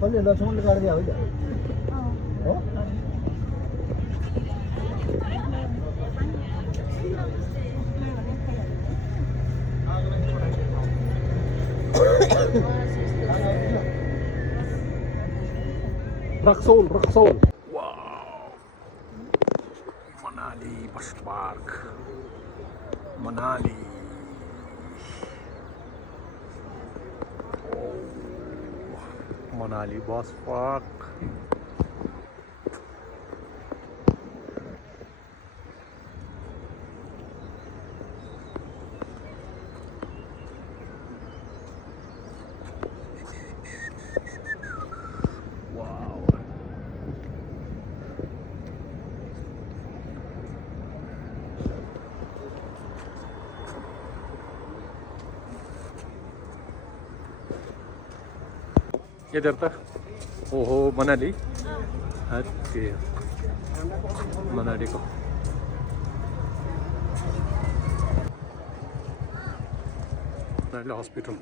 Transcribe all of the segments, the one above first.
कहिले लक्ष्मणले काट्दै हो Raksol. Wow. Manali Bus Park. Manali. Oh. Manali Bus Park. इधर तक ओहो मनाली ओके मनाली को मनाली हॉस्पिटल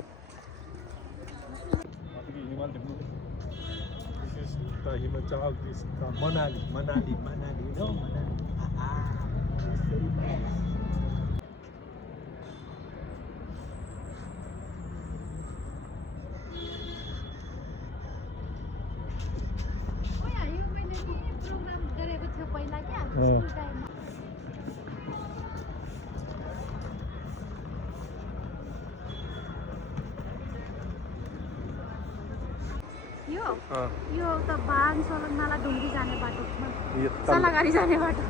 मनाली यो त बाङ सोलङनाला ढुङ्गी जाने बाटोमा सल्लागारी जाने बाटो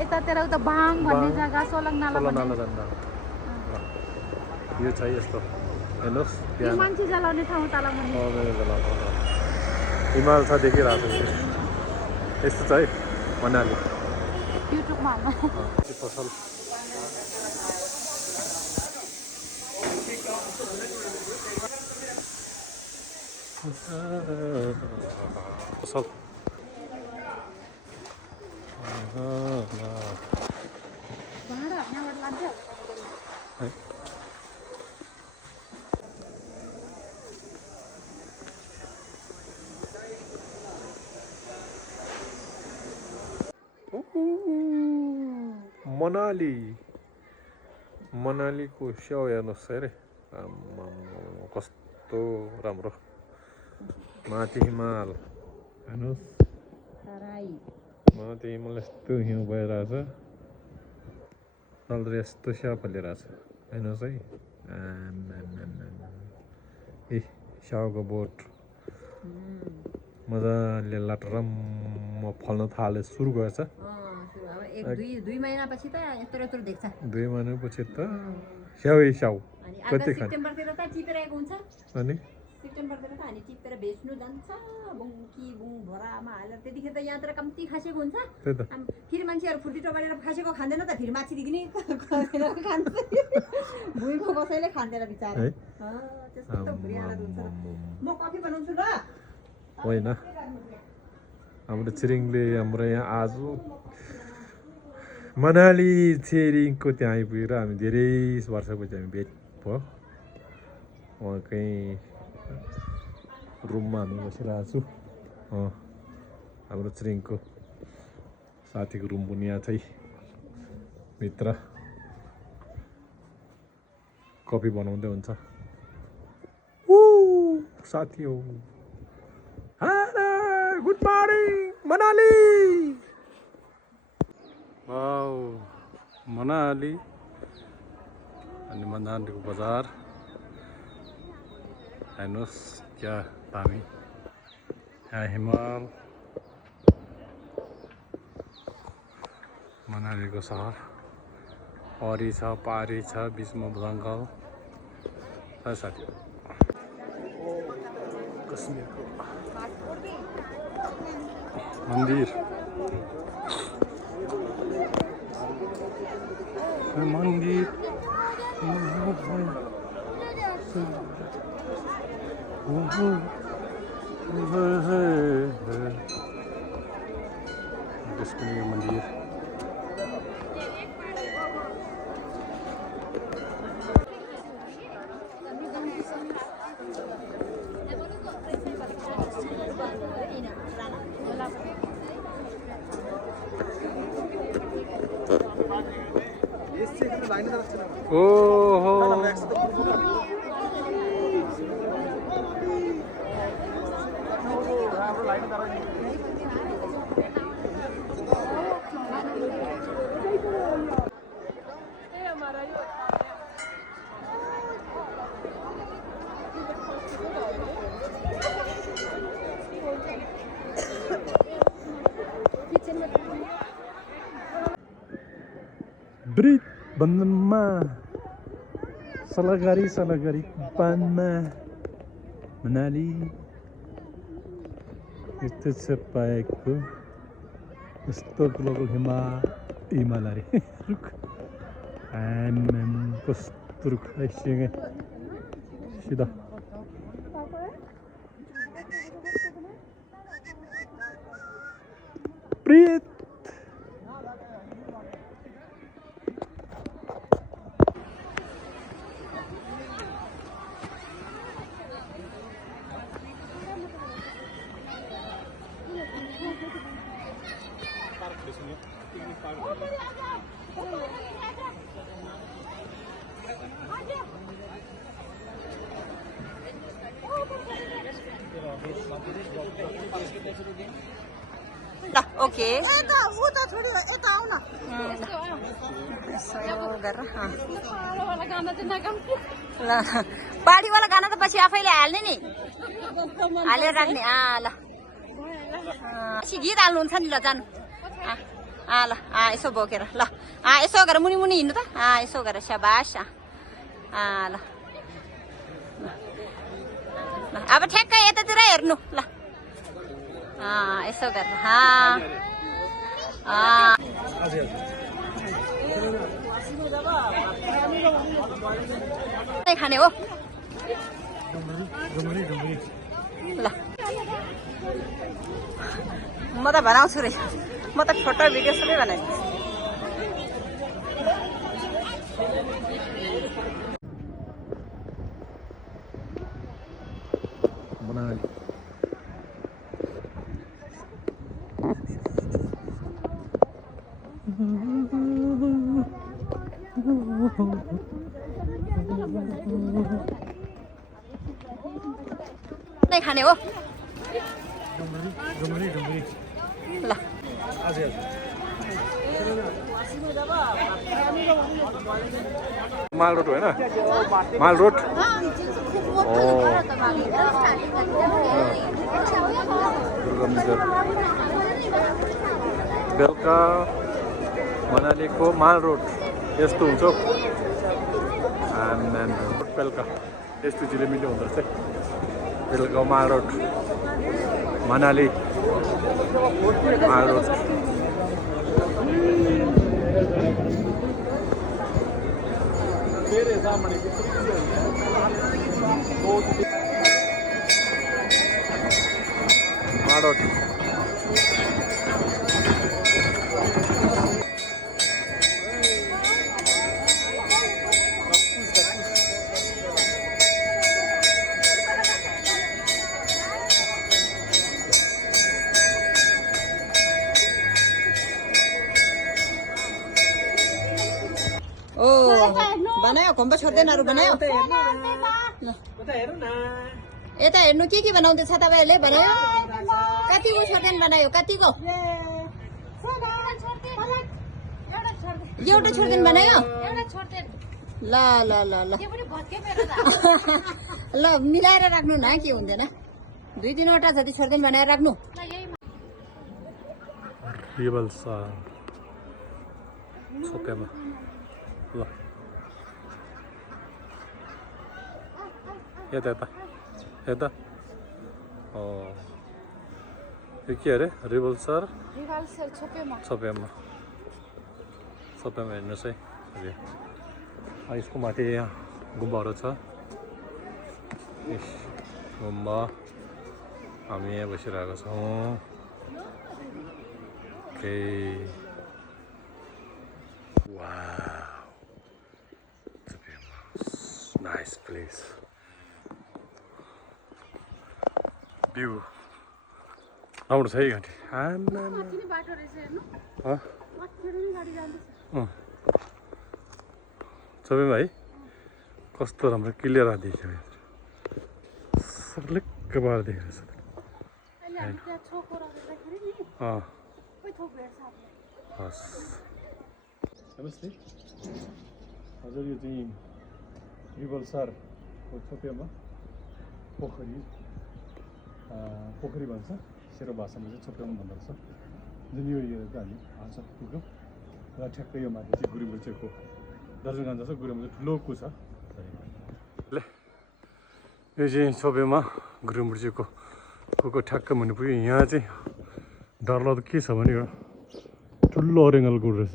यतातिर उता बाङ भन्ने जग्गा सोलङनाला जाँदा यो छ यस्तो हेर्नुहोस् यो मान्छे जलाउने ठाउँ तल मुनि हिमाल छ देखिरहेको छ यस्तो छ है मनाली युट्युबमा पसल पसल मनालीको स्याउ हेर्नुहोस् है रे कस्तो राम्रो माथि हिमाल हेर्नुहोस् माथि हिमाल यस्तो हिउँ भइरहेछ तल यस्तो स्याउ फलिरहेछ हेर्नुहोस् है ए स्याउको बोट मजाले लाटरम्म फल्न थाले सुरु गर्छ 2 महिनापछि त यत्रो देख्छ 2 महिनापछि त स्याउ कति खान्छ सेप्टेम्बरतिर त चिपेरहेको हुन्छ अनि सेप्टेम्बरतिर त हामी टिपेर बेच्नु जान्छ बुङकी बुङ भरामा हालेर त्यतिखेर त यहाँतिर कम्ती खासेको हुन्छ फेरि मान्छेहरू फुर्ती टोबालेर खासेको खाँदैन त फेरि माथिदेखि नै खान्छ भुइँको कसैले खाँदैन बिचारा त्यस्तो त भुँडी हालत हुन्छ म कफी बनाउँछु ल होइन हाम्रो छिरिङले हाम्रो यहाँ आज मनाली छिरिङको त्यहाँ आइपुगेर हामी धेरै वर्षपछि हामी भेट भयो उहाँकै रुममा हामी बसिरहेको छु हाम्रो छिरिङको साथीको रुम पनि यहाँ चाहिँ भित्र कफी बनाउँदै हुन्छ साथी हो good morning Manali wow Manali अनि मनालीको बजार हेर्नुहोस् क्या दामी यहाँ हिमाल मनालीको सहर परी छ पारी छ बिचमा जङ्गल छ साथी कश्मीरको मन्दिर त्यस पनि यो मन्दिर ओहो ब्रिज बन्धनमा सलगढी पानमा मनाली यस्तो छ पाएको यस्तो ग्लोबल हिमालय रुख आम्म कस्तो रुख एकसँग सिधा ब्रिज ओके यता उता छोडी यता आउन ल पार्टीवाला गाना त पछि आफैले हाल्ने नि हालेर राख्ने ल गीत हाल्नुहुन्छ नि ल जानु ल यसो बोकेर ल यसो गरेर मुनि मुनि हिँड्नु त यसो गरेर स्याबास ल अब ठ्याक्कै यतातिर हेर्नु ल यसो गरेर खाने हो ल म त बनाउँछु रे म त फोटो भिडियो सबै बनाइदिन्छु मनाली खाने हो ल माल रोड होइन माल रोड बेलुका मनालीको माल रोड यस्तो हुन्छ बेलुका यस्तो झिलिमिली हुँदो रहेछ बेलुका माल रोड मनाली माल रोड माल रोड बनायो घम्पा छोड्दैनहरू बनायो यता हेर्नु के बनाउँदैछ तपाईँहरूले बनायो कतिको छोड्दैन बनायो कतिको एउटा छोड्दैन बनायो ल ल ल ल ल मिलाएर राख्नु न के हुँदैन 2-3वटा जति छोड्दैन बनाएर राख्नु ल यता यो के अरे रिभल्सर छोपेमा हेर्नुहोस् है यसको माथि यहाँ गुम्बाहरू छ गुम्बा हामी यहाँ बसिरहेको छौँ Okay. Wow. Nice place. View. राम्रो छ है घाँटी सबै भाइ कस्तो राम्रो क्लियर देखियो सर्लिक्क बार देखेको छ हस् नमस्ते हजुर यो चाहिँ रिबलसारको छोपियामा पोखरी भन्छ सेरो भाषामा चाहिँ छोपियामा भन्दो रहेछ जुन यो चाहिँ हामी आज पुग्यौँ र ठ्याक्कै यो माथि चाहिँ गुरुमुर्चेको दर्शन गर्न जान्छ गुरुमुर्चे ठुलो कु छ ल यो चाहिँ छोपियामा गुरुमुर्चेको कुको ठ्याक्क मुनि पुग्यो यहाँ चाहिँ डरलाग्दो के छ भने यो ठुलो अरेङ्गल गुड रहेछ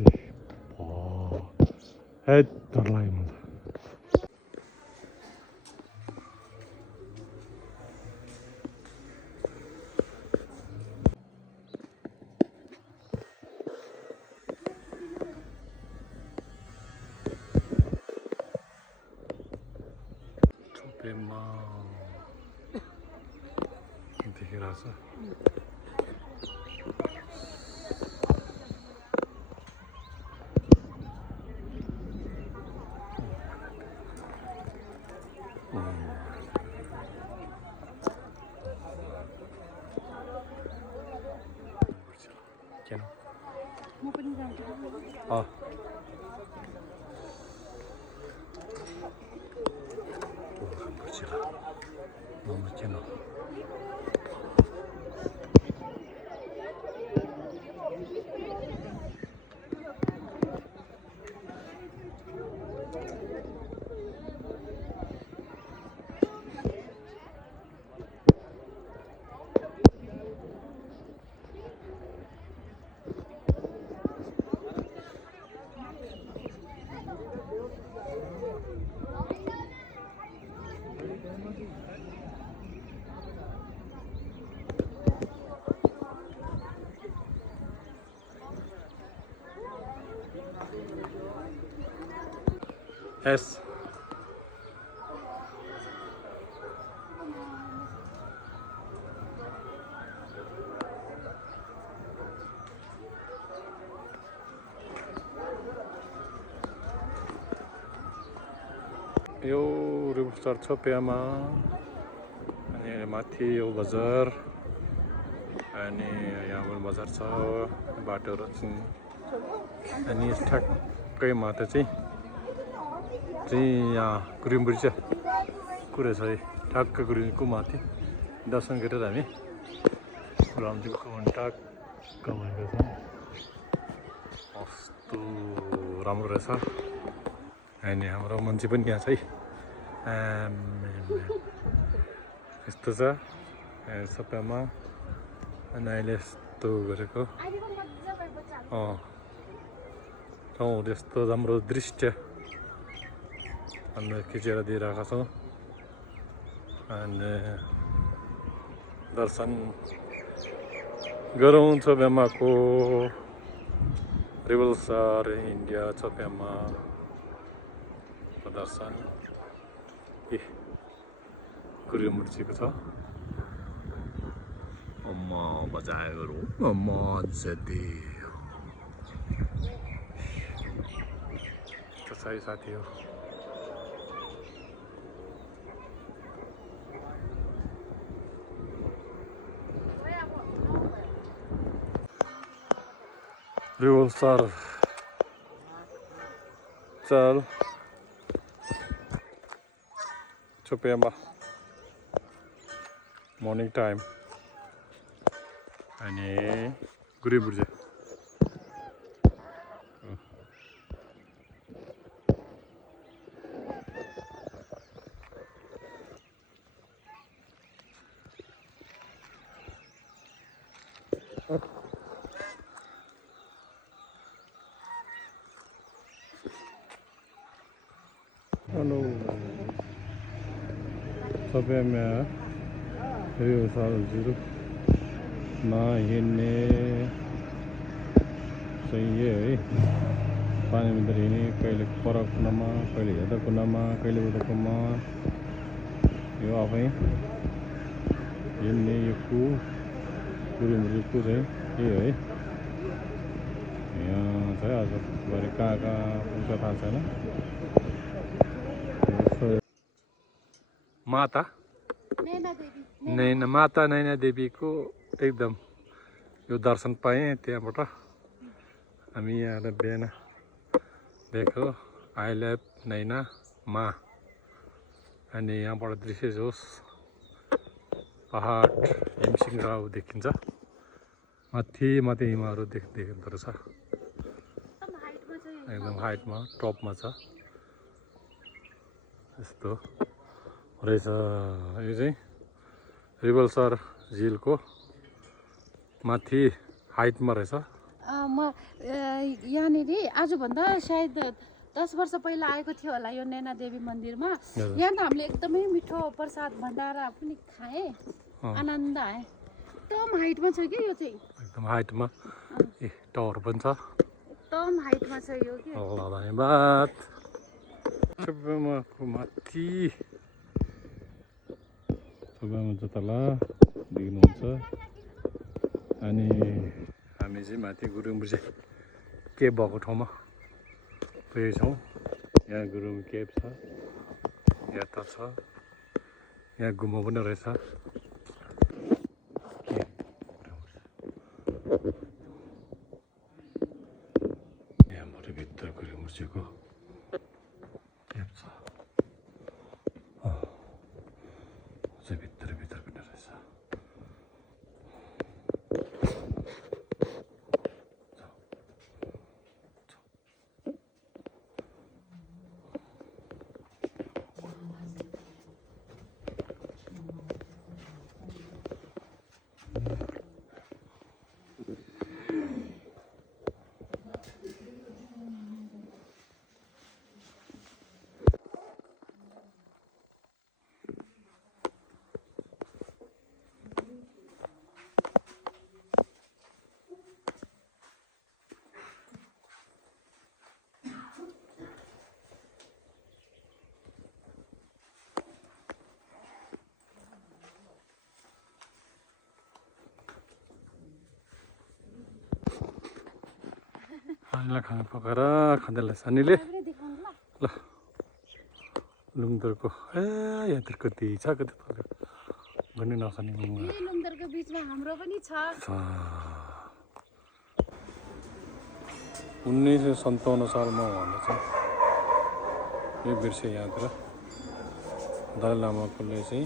है डर लाग्यो मलाई छोपेमा देखिरहेछ म पनि जान्छु Yes. यो रिबलसार छोपियामा अनि माथि यो बजार अनि यहाँ बजार छ बाटोहरू अनि ठ्याक्कै माथि चाहिँ यहाँ गुरुमुर्चे कुरा छ है ठ्याक्क गुरुको माथि दर्शन गरेर हामी रामजीको टक्क भएको छ कस्तो राम्रो रहेछ अनि हाम्रो मान्छे पनि यहाँ छ है यस्तो छ सबैमा अनि अहिले यस्तो गरेको यस्तो राम्रो दृश्य हामीले खिचेर दिइरहेका छौँ अनि दर्शन गरौँ छोपियामाको रिबलसार इन्डिया छोपियामा दर्शन गुरुमुर्चेको छ अम्मा बजायो मजाले सही साथी हो रिबलसार चल छोपियामा मर्निङ टाइम अनि गुरुमुर्चे Hello. Sobema रिबलसार हिँड्ने पानीभित्र हिँड्ने कहिले पर कुनामा कहिले यता कुनामा कहिले उता कुनामा यो आफै हिँड्ने यो गुरुङहरू चाहिँ यही है यहाँ चाहिँ आज भरे कहाँ पुग्छ थाहा छैन माता नैना देवीको एकदम यो दर्शन पाएँ त्यहाँबाट हामी यहाँ बिहान देखो आई लभ नैना मा अनि यहाँबाट दृश्य जोस् पहाड हिमसिंहराउ देखिन्छ माथि हिमालहरू देखिँदो रहेछ एकदम हाइटमा टपमा छ यस्तो रहेछ यो चाहिँ रिभलसर झिलको माथि हाइटमा रहेछ म यहाँनिर आजभन्दा सायद 10 वर्ष पहिला आएको थियो होला यो नैना देवी मन्दिरमा यहाँ त हामीले एकदमै मिठो प्रसाद भण्डारा पनि खाएँ आनन्द आए एकदम हाइटमा छ कि यो चाहिँ एकदम हाइटमा ए टावर पनि छ एकदम हाइटमा छ यो के धन्यवाद सुब्बामाको माथि सुब्बामा चाहिँ तल देख्नुहुन्छ अनि हामी चाहिँ माथि गुरुङ चाहिँ केभ भएको ठाउँमा पुगेछौँ यहाँ गुरुङ केभ छ यता छ यहाँ गुम्बा पनि रहेछ यहाँबाट भित्र गुरुङ मूर्तिको केभ छ चाहिँ भित्र पनि रहेछ सानीलाई खाना पकाएर खाँदैला सानीले ल लुङदरको यहाँतिर कति छ कति भन्ने नखाने लुङदरको बिचमा हाम्रो पनि छ 1957 सालमा उहाँले चाहिँ यो बिर्से यहाँतिर दलाई लामाकोले चाहिँ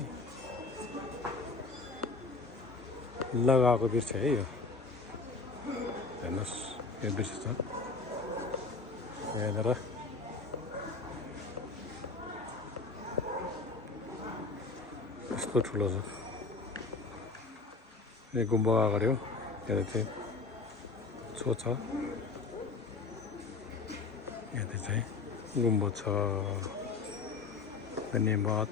लगाएको बिर्से है यो हेर्नुहोस् यो बिर्से छ यहाँनिर यस्तो ठुलो छ यो गुम्बा अगाडि हो यता चाहिँ छो छ यता चाहिँ गुम्बा छ धन्यवाद